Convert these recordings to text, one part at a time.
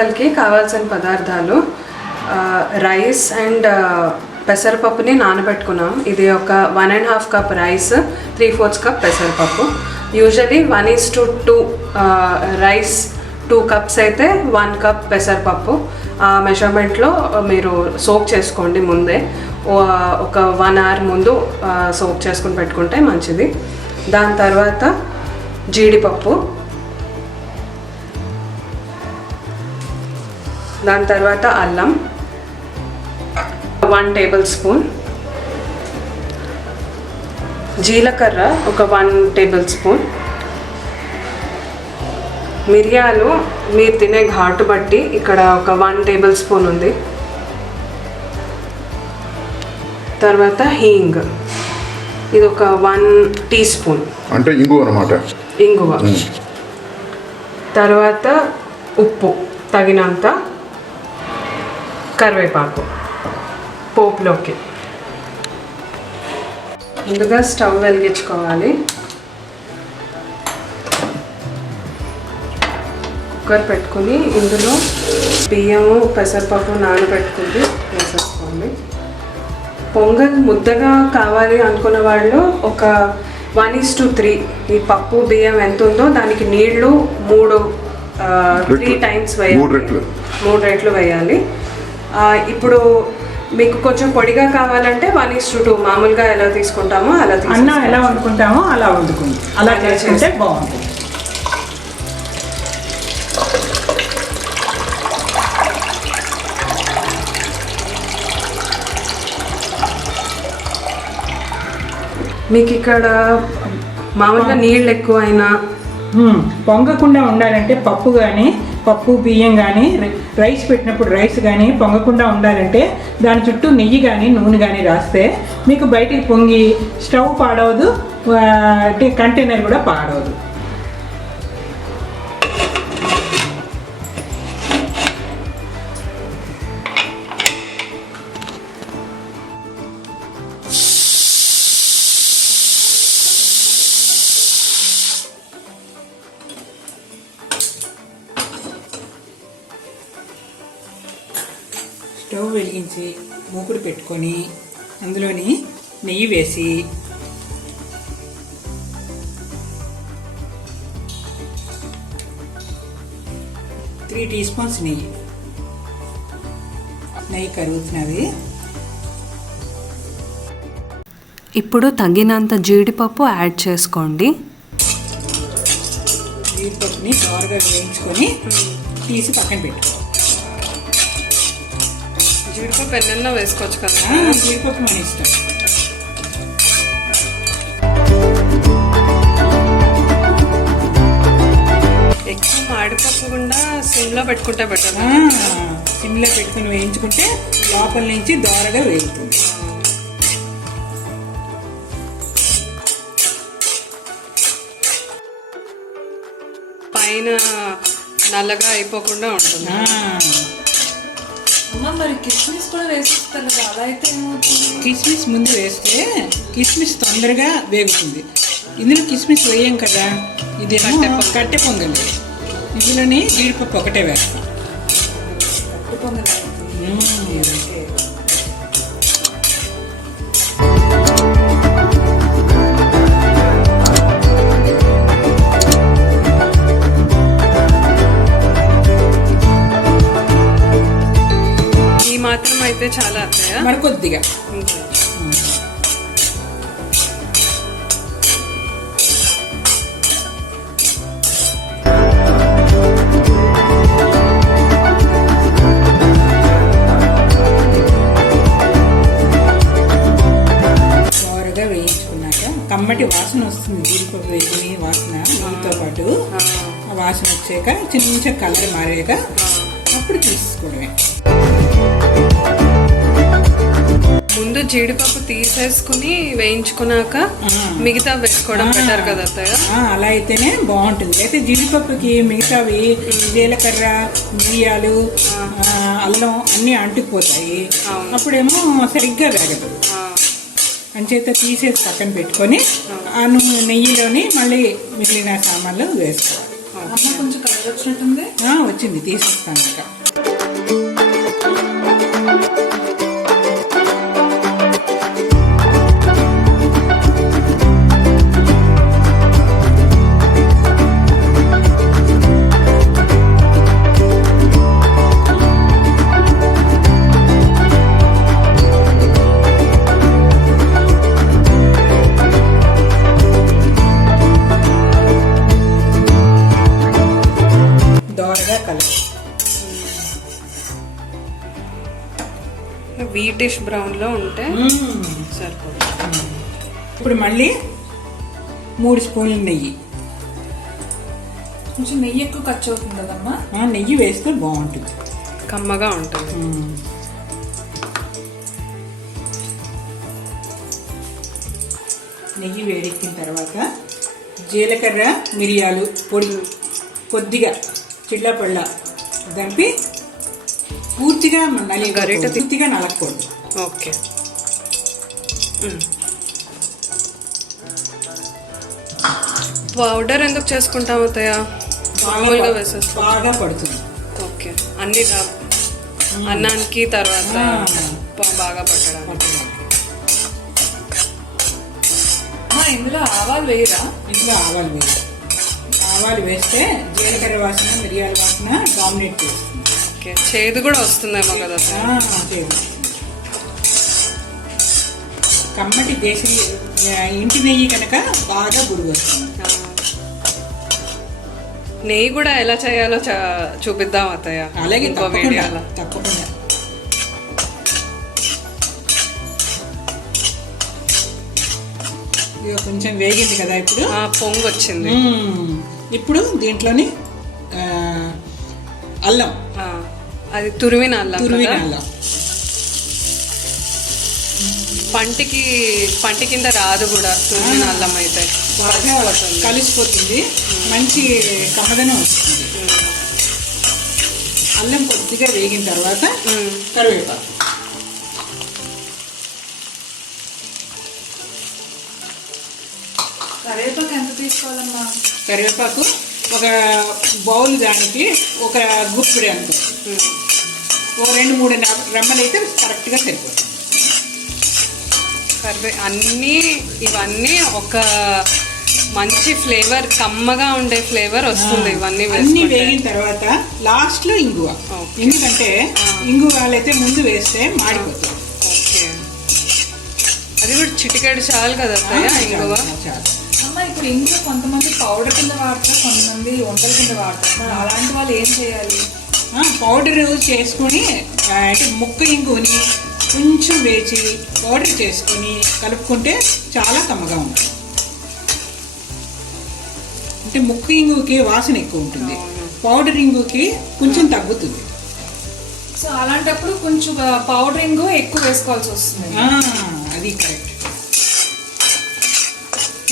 పొంగల్కి కావాల్సిన పదార్థాలు rice and పెసరపప్పుని నానబెట్టుకున్నాం. ఇది ఒక 1.5 కప్ రైస్, 3/4 కప్ పెసరపప్పు. యూజువలీ 1:2 రైస్, 2 కప్స్ అయితే 1 కప్ పెసరపప్పు. ఆ మెజర్మెంట్లో మీరు సోక్ చేసుకోండి ముందే. ఒక 1 అవర్ ముందు సోక్ చేసుకుని పెట్టుకుంటే మంచిది. దాని తర్వాత జీడిపప్పు, దాని తర్వాత అల్లం 1 టేబుల్ స్పూన్, జీలకర్ర ఒక 1 టేబుల్ స్పూన్, మిరియాలు మీరు తినే ఘాటు బట్టి ఇక్కడ ఒక 1 టేబుల్ స్పూన్ ఉంది. తర్వాత హీంగ్, ఇది ఒక 1 టీ స్పూన్, అంటే ఇంగువ అన్నమాట. ఇంగువ. తర్వాత ఉప్పు తగినంత, కరివేపాకు పోపులోకి. ముందుగా స్టవ్ వెలిగించుకోవాలి. కుక్కర్ పెట్టుకుని ఇందులో బియ్యము పెసరపప్పు నానబెట్టుకుంది వేసేసుకోండి. పొంగల్ ముద్దగా కావాలి అనుకున్న వాళ్ళు ఒక 1:3 ఈ పప్పు బియ్యం ఎంత ఉందో దానికి నీళ్లు 3 టైమ్స్ వేయాలి, 3 రెట్లు వేయాలి. ఇప్పుడు మీకు కొంచెం పొడిగా కావాలంటే 1:2 మామూలుగా ఎలా తీసుకుంటామో అలా అన్నం ఎలా వండుకుంటామో అలా వండుకుంటాం. అలా చేసుకుంటే బాగుంటుంది. మీకు ఇక్కడ మామూలుగా నీళ్ళు ఎక్కువైనా పొంగకుండా ఉండాలంటే పప్పు బియ్యం కానీ రైస్ పెట్టినప్పుడు రైస్ కానీ పొంగకుండా ఉండాలంటే దాని చుట్టూ నెయ్యి కానీ నూనె కానీ రాస్తే మీకు బయటికి పొంగి స్టవ్ పాడవదు, కంటైనర్ కూడా పాడవదు. స్టవ్ వెలిగించి మూకుడు పెట్టుకొని అందులోని నెయ్యి వేసి త్రీ టీ స్పూన్స్ నెయ్యి కరుగుతున్నది. ఇప్పుడు తగినంత జీడిపప్పు యాడ్ చేసుకోండి. జీడిపప్పుని బాగా వేయించుకొని తీసి పక్కన పెట్టుకోవాలి. జీడిపప్పు ఎన్నెన్నో వేసుకోవచ్చు కదా. జీడిపప్పు మన ఇష్టం. ఎక్కువ మాడిపోకుండా సిమ్లో పెట్టుకుంటే బెటర్. సిమ్లో పెట్టుకుని వేయించుకుంటే లోపల నుంచి దోరగా వేగుతుంది. పైన నల్లగా అయిపోకుండా ఉంటుంది. మరి కిస్మిస్ కూడా వేసిస్తారు కదా, అలా అయితే కిస్మిస్ ముందు వేస్తే కిస్మిస్ తొందరగా వేగుతుంది. ఇందులో కిస్మిస్ వేయం కదా, ఇది కట్టె పొంగల్. ఇందులోని జీడిపప్పు ఒకటే వేస్తాం. మాత్రం అయితే చాలా అత్తయ్య, మరి కొద్దిగా దోరగా వేయించుకున్నాక కమ్మటి వాసన వస్తుంది. జీడిపప్పు వేసిన వాసన నెయ్యితో పాటు ఆ వాసన వచ్చాక చిన్న కలర్ మారాక అప్పుడు తీసుకోవడమే. ముందు జీడిపప్పు తీసేసుకుని వేయించుకున్నాక మిగతా వేసుకోవడం బెటర్ కదా అత్తయ్య. అలా అయితేనే బాగుంటుంది. అయితే జీడిపప్పుకి మిగతావి జీలకర్ర, మిరియాలు, అల్లం అన్నీ అంటుకుపోతాయి. అప్పుడేమో సరిగ్గా వేగదు. అంచేత తీసేసి పక్కన పెట్టుకొని ఆ నెయ్యిలోని మళ్ళీ మిగిలిన సామాన్లు వేసుకోవాలి. అమ్మ కొంచెం కలర్ వచ్చినట్టుంది. వచ్చింది, తీసేస్తాను ఇంకా. వీటిష్ బ్రౌన్లో ఉంటే సరిపోతుంది. ఇప్పుడు మళ్ళీ 3 స్పూన్లు నెయ్యి. కొంచెం నెయ్యి ఎక్కువ ఖర్చు అవుతుంది కదమ్మా. నెయ్యి వేస్తే బాగుంటుంది, కమ్మగా ఉంటుంది. నెయ్యి వేడెక్కిన తర్వాత జీలకర్ర మిరియాలు పొడి కొద్దిగా చిల్లపళ్ళ దంపి పూర్తిగా పూర్తిగా నలగకూడదు. ఓకే. పౌడర్ ఎందుకు చేసుకుంటాం అత్తయ్య? మామూలుగా వేసేస్తాం, బాగా పడుతుంది. ఓకే, అన్ని అన్నానికి తర్వాత బాగా పట్టడానికి. ఇందులో ఆవాలు వేయరా? ఇందులో ఆవాలు వేయాలి. ఆవాలు వేస్తే జీలకర్ర వాసన మిరియాల వాసన డామినేట్ చేస్తుంది. ఓకే, చేదు కూడా వస్తుందేమో కదా? చేదు. కమ్మటి దేశీ ఇంటి నెయ్యి కనుక బాగా బురుగు వస్తుంది. నెయ్యి కూడా ఎలా చేయాలో చూపిద్దాం అత్తయ్య. అలాగే వీడియోలో తప్పకుండా. కొంచెం వేగింది కదా, ఇప్పుడు పొంగు వచ్చింది. ఇప్పుడు దీంట్లోని అల్లం, అది తురిమిన అల్లం. పంటి కింద రాదు కూడా తురిమిన అల్లం అయితే, బాగా కలిసిపోతుంది, మంచి కమ్మదనం వస్తుంది. అల్లం కొద్దిగా వేగిన తర్వాత కరివేపాకు. కరివేపాకు ఎంత తీసుకోవాలమ్మా? కరివేపాకు ఒక బౌల్, దానికి ఒక గుప్పిడి అంత, ఓ 2-3 రెమ్మలు అయితే కరెక్ట్గా సరిపోతుంది. ఇవన్నీ ఒక మంచి ఫ్లేవర్, కమ్మగా ఉండే ఫ్లేవర్ వస్తుంది ఇవన్నీ అన్ని వేగిన తర్వాత లాస్ట్ లో ఇంగువ. ఎందుకంటే ఇంగువ వాళ్ళైతే ముందు వేస్తే మాడిపోతుంది. ఓకే, అది కూడా చిటికెడు చాలు కదా ఇంగువ. అమ్మ ఇప్పుడు ఇంగువ కొంతమంది పౌడర్ కింద వాడతారు, కొంతమంది వంటల కింద వాడతారు. మరి అలాంటి వాళ్ళు ఏం చేయాలి? పౌడర్ చేసుకొని అంటే ముక్క ఇంగువని కొంచెం వేచి పౌడర్ చేసుకొని కలుపుకుంటే చాలా కమ్మగా ఉంటుంది. అంటే ముక్క ఇంగుకి వాసన ఎక్కువ ఉంటుంది, పౌడర్ ఇంగుకి కొంచెం తగ్గుతుంది. సో అలాంటప్పుడు కొంచెం పౌడర్ ఇంగు ఎక్కువ వేసుకోవాల్సి వస్తుంది. అది కరెక్ట్.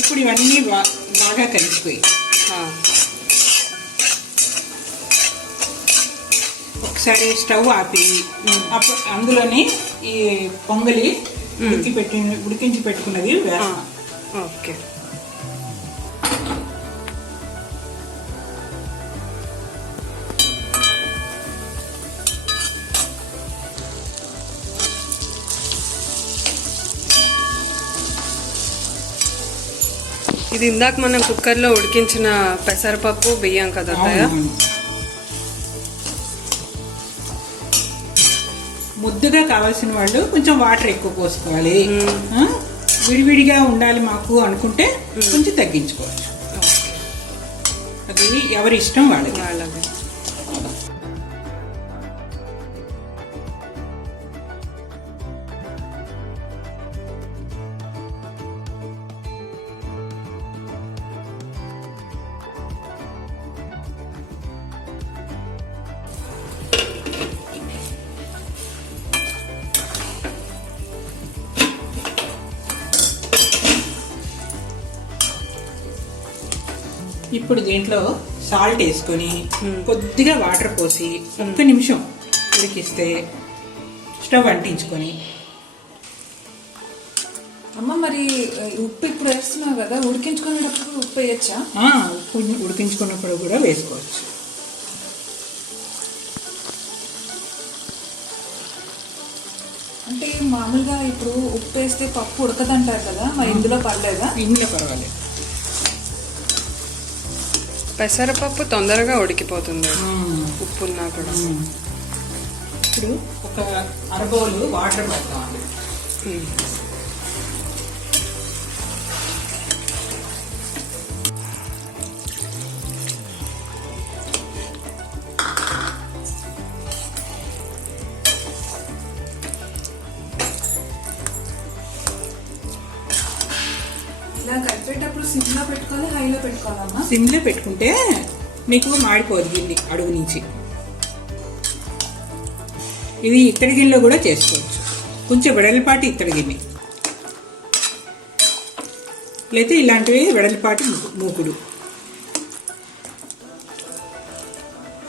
ఇప్పుడు ఇవన్నీ బాగా కలిసిపోయి ఒకసారి స్టవ్ ఆపి అప్పుడు అందులోని ఈ పొంగలి ఉడికించి పెట్టుకున్నది వేస్తాం. ఓకే, ఇది ఇందాక మనం కుక్కర్లో ఉడికించిన పెసరపప్పు బియ్యం కదా అత్తయ్య? ముద్దగా కావాల్సిన వాళ్ళు కొంచెం వాటర్ ఎక్కువ పోసుకోవాలి. విడివిడిగా ఉండాలి మాకు అనుకుంటే కొంచెం తగ్గించుకోవచ్చు. అది ఎవరి ఇష్టం వాళ్ళకి. ఇప్పుడు దీంట్లో సాల్ట్ వేసుకొని కొద్దిగా వాటర్ పోసి 1 నిమిషం ఉడికిస్తే స్టవ్ అంటించుకొని అమ్మ మరి ఉప్పు ఇప్పుడు వేస్తున్నావు కదా, ఉడికించుకునేటప్పుడు ఉప్పు వేయచ్చా? ఉప్పు ఉడికించుకున్నప్పుడు కూడా వేసుకోవచ్చు. అంటే మామూలుగా ఇప్పుడు ఉప్పు వేస్తే పప్పు ఉడకదంటారు కదా, మరి ఇందులో పర్లేదా? ఇందులో పర్వాలేదు. పెసరపప్పు తొందరగా ఉడికిపోతుంది ఉప్పు ఉన్నా కూడా. ఇప్పుడు ఒక అరబౌలు వాటర్ పెడతామండి. ఇలా కలిపేటప్పుడు సిమ్లో పెట్టుకోవాలి, హైలో పెట్టుకోవాలమ్మా? సిమ్లో పెట్టుకుంటే మీకు మాడిపోదు గిన్నె అడుగు నుంచి. ఇది ఇత్తడి గిన్నెలో కూడా చేసుకోవచ్చు, కొంచెం వెడల్పాటి ఇత్తడి గిన్నె, లేకపోతే ఇలాంటివి వెడల్పాటి మూకుడు,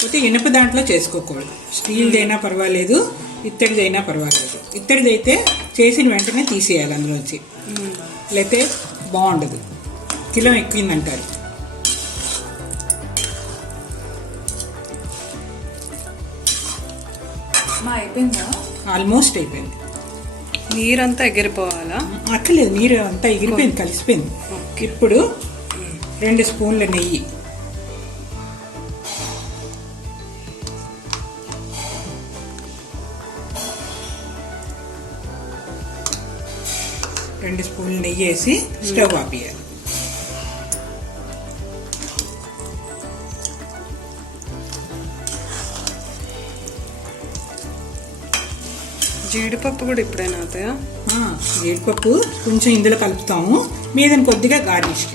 పోతే ఇనుప దాంట్లో చేసుకోకూడదు. స్టీల్దైనా పర్వాలేదు, ఇత్తడిదైనా పర్వాలేదు. ఇత్తడిదైతే చేసిన వెంటనే తీసేయాలి అందులోంచి, లేకపోతే బాగుండదు, కిలో ఎక్కువైందంటారు. అయిపోయిందా? ఆల్మోస్ట్ అయిపోయింది. నీరంతా ఎగిరిపోవాలా? అక్కర్లేదు, నీరు అంతా ఎగిరిపోయింది, కలిసిపోయింది. ఇప్పుడు 2 స్పూన్ల నెయ్యి, వేసి స్టవ్ ఆపేయాలి. జీడిపప్పు కూడా ఇప్పుడైనా అవుతాయా? జీడిపప్పు కొంచెం ఇందులో కలుపుతాము, మీదని కొద్దిగా గార్నిష్.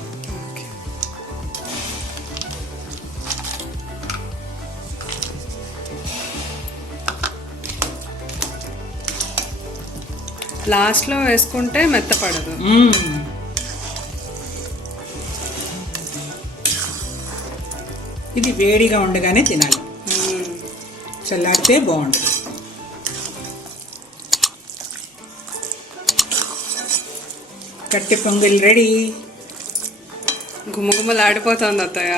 లాస్ట్లో వేసుకుంటే మెత్తపడదు. ఇది వేడిగా ఉండగానే తినాలి, చల్లారితే బాగుంటుంది. కట్టె పొంగల్ రెడీ. గుమగుమలాడిపోతుంది అత్తయ్య.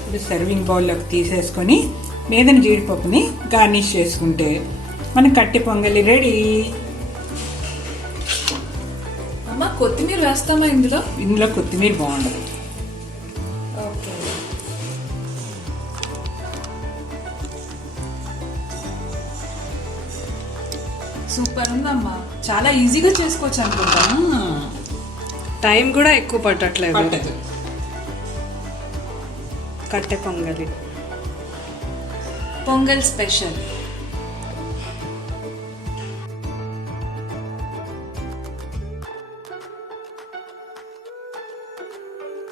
ఇప్పుడు సర్వింగ్ బౌల్లోకి తీసేసుకొని మీదని జీడిపప్పుని గార్నిష్ చేసుకుంటే మన కట్టె పొంగలి రెడీ. అమ్మ కొత్తిమీర వేస్తామా ఇందులో? ఇందులో కొత్తిమీర బాగుండదు. ఓకే, సూపర్ ఉందమ్మా, చాలా ఈజీగా చేసుకోవచ్చు అనుకుంటా. టైం కూడా ఎక్కువ పట్టట్లేదు. పట్టదు. కట్టె పొంగలి పొంగల్ స్పెషల్.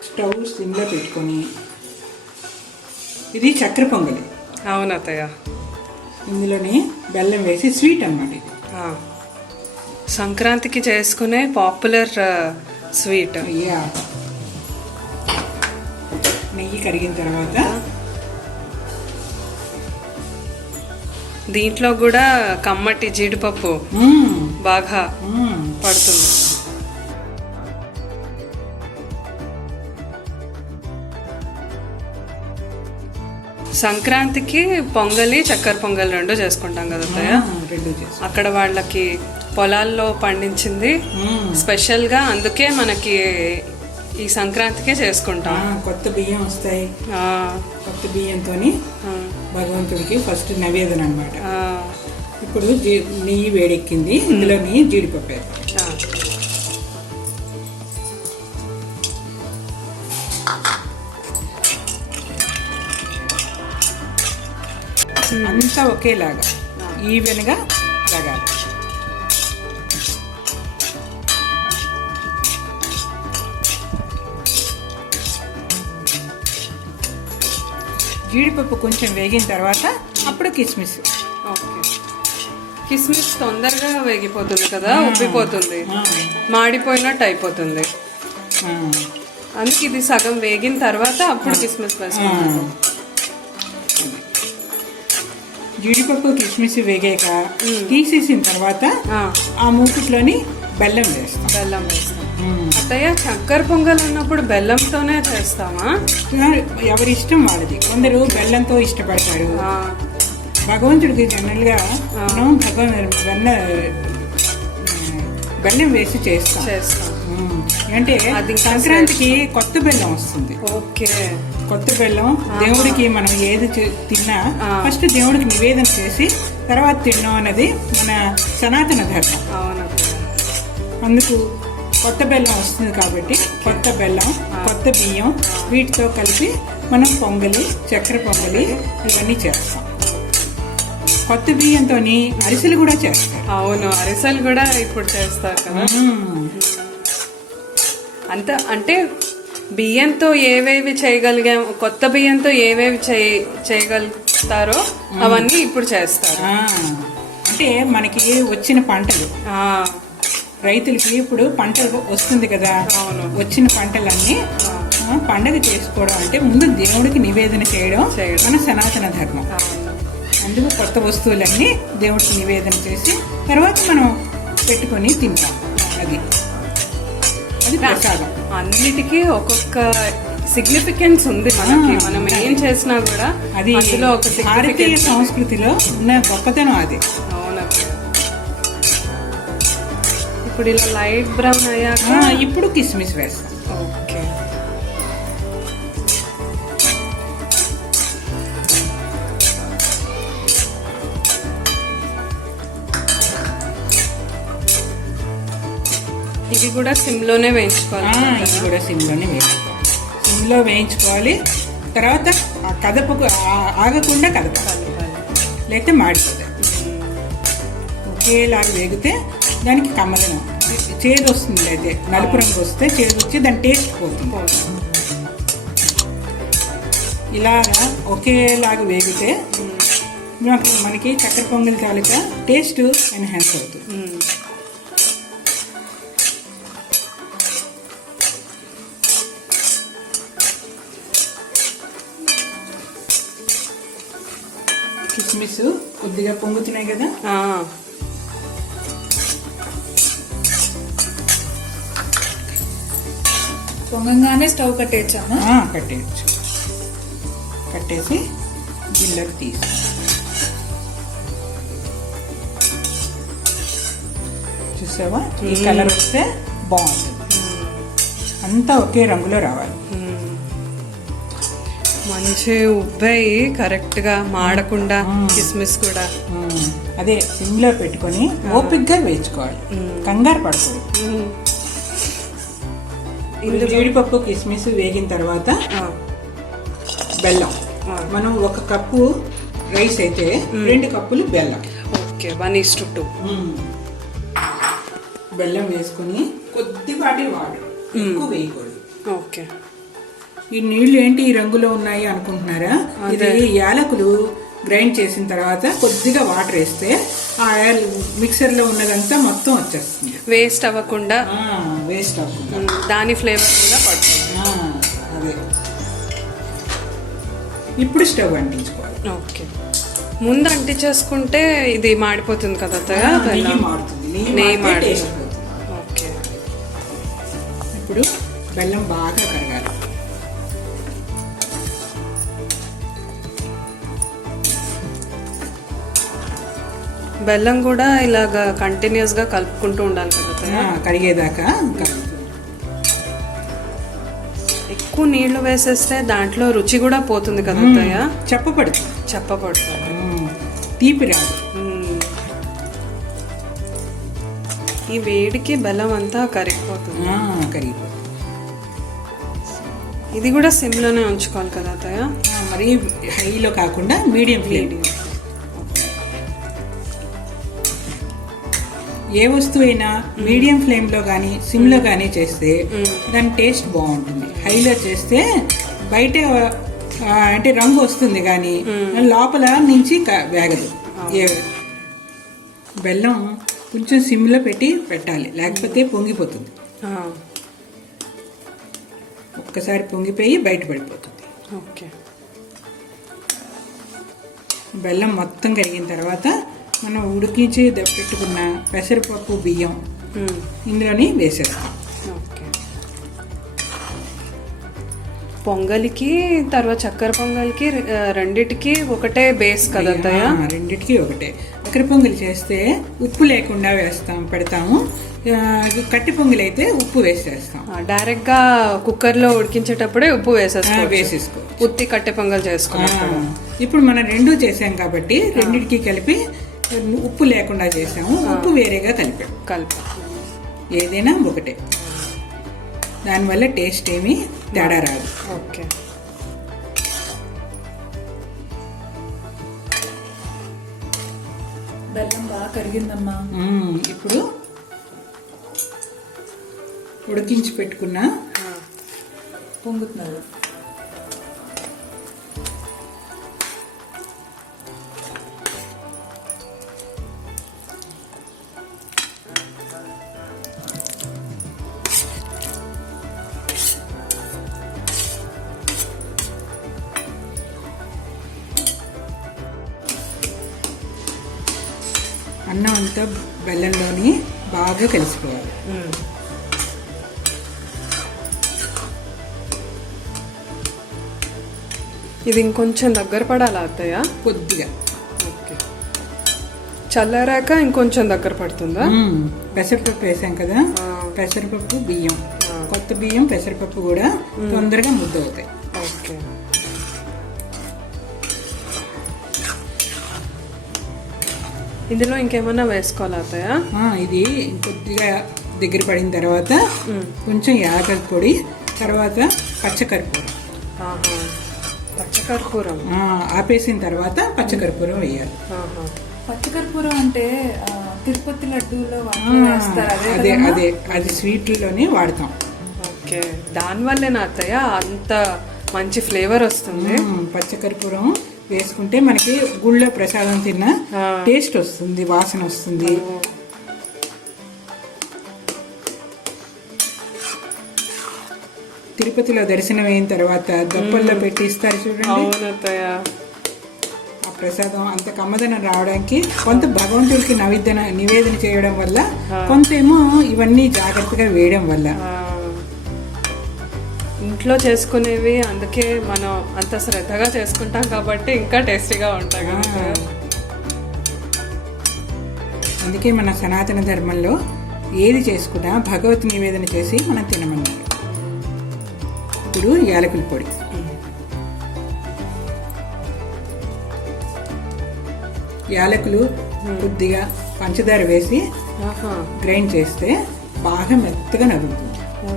స్టవ్ సిమ్లో పెట్టుకొని, ఇది చక్కెర పొంగలి. అవును అత్తయ్య. ఇందులోనే బెల్లం వేసి స్వీట్ అన్నమాట ఇది. సంక్రాంతికి చేసుకునే పాపులర్ స్వీట్. నెయ్యి కరిగిన తర్వాత దీంట్లో కూడా కమ్మటి జీడిపప్పు బాగా పడుతుంది. సంక్రాంతికి పొంగలి చక్కెర పొంగలి 2 చేసుకుంటాం కదా అత్తయ్య. అక్కడ వాళ్ళకి పొలాల్లో పండించింది స్పెషల్గా, అందుకే మనకి ఈ సంక్రాంతికే చేసుకుంటాం. కొత్త బియ్యం వస్తాయి, కొత్త బియ్యంతో భగవంతుడికి ఫస్ట్ నైవేద్యం అన్నమాట. ఇప్పుడు నెయ్యి వేడెక్కింది, ఇందులోని జీడిపప్పు వేస్తాం. అంతా ఒకేలాగా ఈవెన్గా లాగాలి. జీడిపప్పు కొంచెం వేగిన తర్వాత అప్పుడు కిస్మిస్. ఓకే, కిస్మిస్ తొందరగా వేగిపోతుంది కదా, ఉబ్బిపోతుంది, మాడిపోయినట్టు అయిపోతుంది. అందుకే ఇది సగం వేగిన తర్వాత అప్పుడు కిస్మిస్ వేసుకుంటాం. జీడిపప్పు కిస్మిస్ వేగాక తీసేసిన తర్వాత ఆ మూకుట్లోని బెల్లం వేస్తాం. బెల్లం వేస్తాం. అత్తయ్య చక్కెర పొంగల్ ఉన్నప్పుడు బెల్లంతోనే చేస్తామా? ఎవరి ఇష్టం వాళ్ళది. కొందరు బెల్లంతో ఇష్టపడతారు. భగవంతుడికి జనరల్గా మనం బెల్లం వేసి చేస్తాం. అంటే సంక్రాంతికి కొత్త బెల్లం వస్తుంది. ఓకే. కొత్త బెల్లం దేవుడికి మనం ఏది తిన్నా ఫస్ట్ దేవుడికి నివేదన చేసి తర్వాత తిన్నాం అన్నది మన సనాతన ధర్మం. అందుకు కొత్త బెల్లం వస్తుంది కాబట్టి కొత్త బెల్లం, కొత్త బియ్యం వీటితో కలిపి మనం పొంగలి, చక్కెర పొంగలి ఇవన్నీ చేస్తాం. కొత్త బియ్యంతో అరిసెలు కూడా చేస్తారు. అవును, అరిసెలు కూడా ఇప్పుడు చేస్తారు కదా. అంత అంటే బియ్యంతో ఏవేవి చేయగలిగాం, కొత్త బియ్యంతో ఏవేవి చేయగలుగుతారో అవన్నీ ఇప్పుడు చేస్తారు. అంటే మనకి వచ్చిన పంటలు, రైతులకి ఇప్పుడు పంట వస్తుంది కదా, వచ్చిన పంటలన్నీ పండగ చేసుకోవడం అంటే ముందు దేవుడికి నివేదన చేయడం మన సనాతన ధర్మం. అందుకు కొత్త వస్తువులన్నీ దేవుడికి నివేదన చేసి తర్వాత మనం పెట్టుకొని తింటాం. అది ప్రసాదం. అన్నిటికీ ఒక్కొక్క సిగ్నిఫికెన్స్ ఉంది మనకి. మనం ఏం చేసినా కూడా అది అందులో ఒక భారతీయ సంస్కృతిలో ఉన్న గొప్పతనం అది. ఇప్పుడు ఇలా లైట్ బ్రౌన్ అయ్యాక ఇప్పుడు కిస్మిస్ వేస్తాం. ఓకే. ఇవి కూడా సిమ్లోనే వేయించుకోవాలి. ఇవి కూడా సిమ్లోనే వేయించుకోవాలి. సిమ్లో వేయించుకోవాలి. తర్వాత కదపకు ఆగకుండా కదపాలి, లేకపోతే మాడిపోతాయి. ఒకేలాగా వేగితే దానికి కమ్మదనం, చేదు వస్తుంది. అయితే నలుపు రంగు వస్తే చేదు వచ్చి దాని టేస్ట్ పోతుంది. ఇలాగా ఒకేలాగా వేగితే మనకి చక్కెర పొంగల్ తాలూకా టేస్ట్ ఎన్హాన్స్ అవుతుంది. కిస్మిస్ కొద్దిగా పొంగుతున్నాయి కదా, పొంగంగానే స్టవ్ కట్టేయచ్చమ్మా? కట్టేయచ్చు. కట్టేసి గిన్నెకి తీసి చూసావా, ఈ కలర్ వస్తే బాగుంటుంది. అంతా ఒకే రంగులో రావాలి. మంచి ఉబ్బాయి కరెక్ట్గా మాడకుండా కిస్మిస్ కూడా. అదే సిమ్లో పెట్టుకొని ఓపిక్గా వేయించుకోవాలి, కంగారు పడకూడదు. జీడిపప్పు కిస్మిస్ వేగిన తర్వాత బెల్లం. మనం 1 కప్పు రైస్ అయితే 2 కప్పులు బెల్లం. ఓకే, 1:2. బెల్లం వేసుకొని కొద్దిపాటి వాటర్, ఎక్కువ వేయకూడదు. ఓకే. ఈ నీళ్లు ఏంటి ఈ రంగులో ఉన్నాయి అనుకుంటున్నారా? ఇది యాలకులు గ్రైండ్ చేసిన తర్వాత కొద్దిగా వాటర్ వేస్తే ఆ మిక్సర్లో ఉన్నదంతా మొత్తం వచ్చేస్తుంది. వేస్ట్ అవ్వకుండా దాని ఫ్లేవర్ కూడా పడుతుంది. అదే. ఇప్పుడు స్టవ్ అంటించుకోవాలి. ఓకే. ముందు అంటించేసుకుంటే ఇది మాడిపోతుంది కదా అత్తయ్య? నెయ్యి మాడుతుంది. ఓకే. ఇప్పుడు బెల్లం బాగా కరగాలి. బెల్లం కూడా ఇలాగ కంటిన్యూస్గా కలుపుకుంటూ ఉండాలి కదా, కరిగేదాకా. ఎక్కువ నీళ్లు వేసేస్తే దాంట్లో రుచి కూడా పోతుంది కదా అత్తయ్య? చెప్పబడుతుంది. తీపి రాదు. ఈ వేడికి బెల్లం అంతా కరిగిపోతుంది. ఇది కూడా సిమ్లోనే ఉంచుకోవాలి కదా అత్తయ్య? మరి హైలో కాకుండా మీడియం ఫ్లేమ్. ఏ వస్తువైనా మీడియం ఫ్లేమ్లో కానీ సిమ్లో కానీ చేస్తే దాని టేస్ట్ బాగుంటుంది. హైలో చేస్తే బయట అంటే రంగు వస్తుంది కానీ లోపల నుంచి వేగదు. బెల్లం కొంచెం సిమ్లో పెట్టాలి, లేకపోతే పొంగిపోతుంది. ఒక్కసారి పొంగిపోయి బయట పడిపోతుంది. ఓకే. బెల్లం మొత్తం కరిగిన తర్వాత మనం ఉడికించి పెట్టుకున్న పెసరపప్పు బియ్యం ఇందులోని వేసేస్తాం. ఓకే. పొంగలికి తర్వాత చక్కెర పొంగల్కి రెండిటికి ఒకటే బేస్ కదా అత్తయ్య? రెండిటికి ఒకటే. చక్కెర పొంగలి చేస్తే ఉప్పు లేకుండా పెడతాము. కట్టి పొంగలి అయితే ఉప్పు వేసేస్తాం. డైరెక్ట్ గా కుక్కర్ లో ఉడికించేటప్పుడే ఉప్పు వేసేసుకో. ఉత్తి కట్టె పొంగల్ చేసుకున్నాం. ఇప్పుడు మనం రెండు చేసాం కాబట్టి రెండిటికి కలిపి ఉప్పు లేకుండా చేసాము. ఉప్పు వేరేగా కలిపాం. ఏదైనా ఒకటే, దానివల్ల టేస్ట్ ఏమి తేడా రాదు. ఓకే. బెల్లం బాగా కరిగిందమ్మా. ఇప్పుడు ఉడికించి పెట్టుకున్న పొంగుతున్నారు. అన్నం అంతా బెల్లంలోని బాగా కలిసిపోవాలి. ఇది ఇంకొంచెం దగ్గర పడాలా అత్తయ్య? కొద్దిగా. ఓకే. చల్లారాక ఇంకొంచెం దగ్గర పడుతుందా? పెసరపప్పు వేసాం కదా, పెసరపప్పు బియ్యం, కొత్త బియ్యం పెసరపప్పు కూడా తొందరగా ముద్ద అవుతాయి. ఓకే. ఇందులో ఇంకేమన్నా వేసుకోవాలా అత్తయ్య? ఇది కొద్దిగా దగ్గర పడిన తర్వాత కొంచెం యాలకుల పొడి, తర్వాత పచ్చకర్పూరం. పచ్చకర్పూరం ఆపేసిన తర్వాత పచ్చకర్పూరం వేయాలి. పచ్చకర్పూరం అంటే తిరుపతి లడ్డూలో అదే అదే అది స్వీట్లలోనే వాడతాం. ఓకే. దానివల్లేనా అత్తయ్య అంత మంచి ఫ్లేవర్ వస్తుంది? పచ్చకర్పూరం వేసుకుంటే మనకి గుళ్ళో ప్రసాదం తిన్న టేస్ట్ వస్తుంది, వాసన వస్తుంది. తిరుపతిలో దర్శనం అయిన తర్వాత దప్పల్లో పెట్టి ఇస్తారు చూడండి, ఆ ప్రసాదం అంత కమ్మదనం రావడానికి కొంత భగవంతుడికి నివేదన చేయడం వల్ల, కొంతేమో ఇవన్నీ జాగ్రత్తగా వేయడం వల్ల. ఇంట్లో చేసుకునేవి అందుకే మనం అంత శ్రద్ధగా చేసుకుంటాం కాబట్టి ఇంకా టేస్టీగా ఉంటాయి. అందుకే మన సనాతన ధర్మంలో ఏది చేసుకున్నా భగవత్ నివేదన చేసి మనం తినమన్నారు. ఇప్పుడు యాలకుల పొడి, యాలకులు కొద్దిగా పంచదార వేసి గ్రైండ్ చేస్తే బాగా మెత్తగా నలుగుతుంది.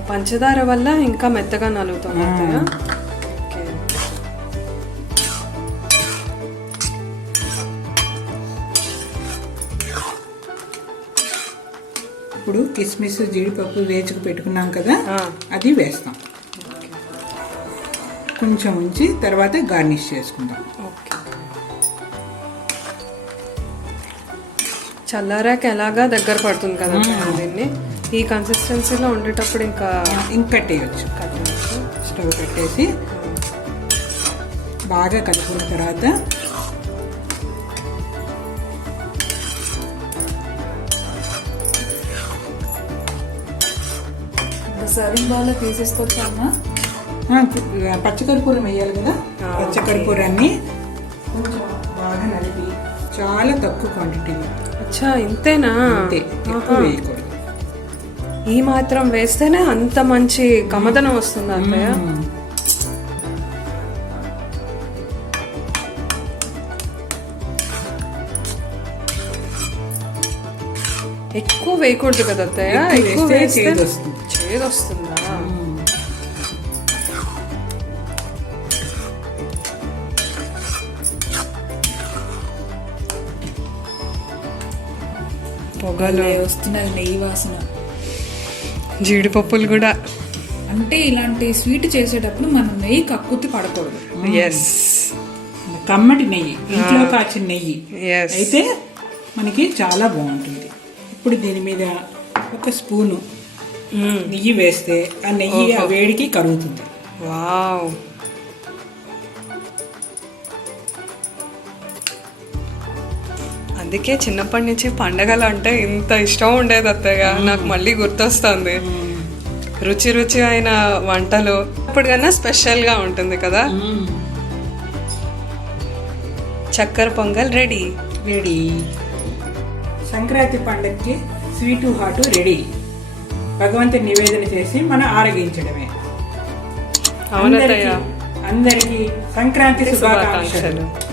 పంచదార వల్ల ఇంకా మెత్తగా నలుగుతుంది. ఇప్పుడు కిస్మిస్ జీడిపప్పు వేచుకు పెట్టుకున్నాం కదా, అది వేస్తాం. కొంచెం ఉంచి తర్వాత గార్నిష్ చేసుకుందాం. చల్లారాక ఎలాగా దగ్గర పడుతుంది కదా దీన్ని, ఈ కన్సిస్టెన్సీలో ఉండేటప్పుడు ఇంకా కట్టేయచ్చు. స్టవ్ కట్టేసి బాగా కలుపుకున్న తర్వాత సర్వింగ్ బౌల్లో తీసేసుకోవచ్చా? పచ్చకర్పూరం వేయాలి కదా, పచ్చకర్పూరాన్ని కొంచెం బాగా నలిపి చాలా తక్కువ క్వాంటిటీలో. అచ్చా, ఇంతేనా? ఎక్కువ వేయకూడదు. ఈ మాత్రం వేస్తేనే అంత మంచి కమ్మదనం వస్తుంది అత్తయ్య. ఎక్కువ వేయకూడదు కదా అత్తయ్య? ఎక్కువ వేస్తే చేదు వస్తుందా? పొగలు వస్తున్నాయి, నెయ్యి వాసన, జీడిపప్పులు కూడా. అంటే ఇలాంటి స్వీట్ చేసేటప్పుడు మనం నెయ్యి కక్కుర్తి పడకూడదు. ఎస్, కమ్మటి నెయ్యి, ఇంట్లో కాచిన నెయ్యి అయితే మనకి చాలా బాగుంటుంది. ఇప్పుడు దీని మీద ఒక స్పూను నెయ్యి వేస్తే ఆ నెయ్యి ఆ వేడికి కరుగుతుంది. వావ్, అందుకే చిన్నప్పటి నుంచి పండగలు అంటే ఇంత ఇష్టం ఉండేది అత్తయ్య. నాకు మళ్ళీ గుర్తొస్తుంది. రుచి రుచి అయిన వంటలు ఇప్పుడు కన్నా స్పెషల్గా ఉంటుంది కదా. చక్కెర పొంగల్ రెడీ. రెడీ. సంక్రాంతి పండగకి స్వీటు హాటు రెడీ. భగవంతుని నివేదన చేసి మనం ఆరగించడమే. అవునత్తయ్య. అందరికీ సంక్రాంతి శుభాకాంక్షలు. శుభాకాంక్షలు.